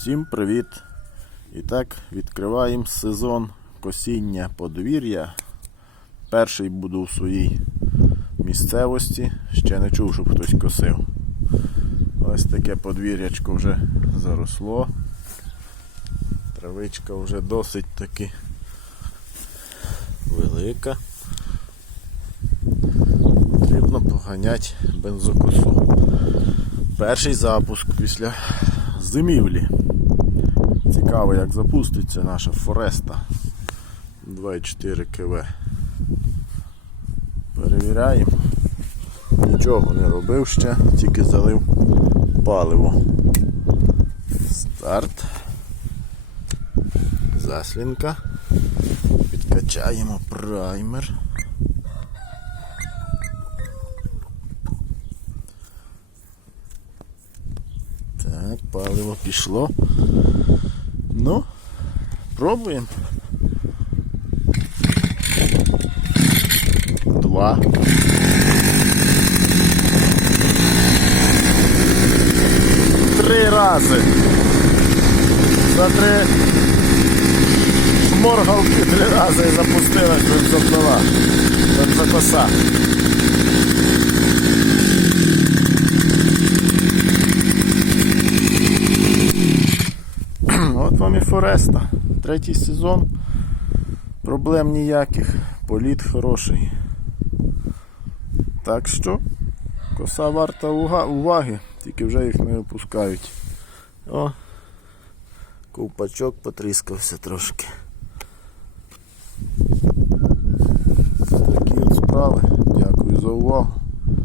Всім привіт! І так, відкриваємо сезон косіння подвір'я. Перший буду в своїй місцевості. Ще не чув, щоб хтось косив. Ось таке подвір'ячко вже заросло. Травичка вже досить таки велика. Потрібно поганяти бензокосу. Перший запуск після зимівлі. Цікаво, як запуститься наша Фореста 2,4 КВ. Перевіряємо. Нічого не робив ще, тільки залив паливо. Старт. Заслінка. Підкачаємо праймер. Так, паливо пішло. Ну, пробуємо. Два. Три рази. За три моргалки три рази і запустилась бензопила. Бензокоса. І Фореста. Третій сезон. Проблем ніяких. Політ хороший. Так що, коса варта уваги, тільки вже їх не випускають. О, ковпачок потріскався трошки. Такі от справи. Дякую за увагу.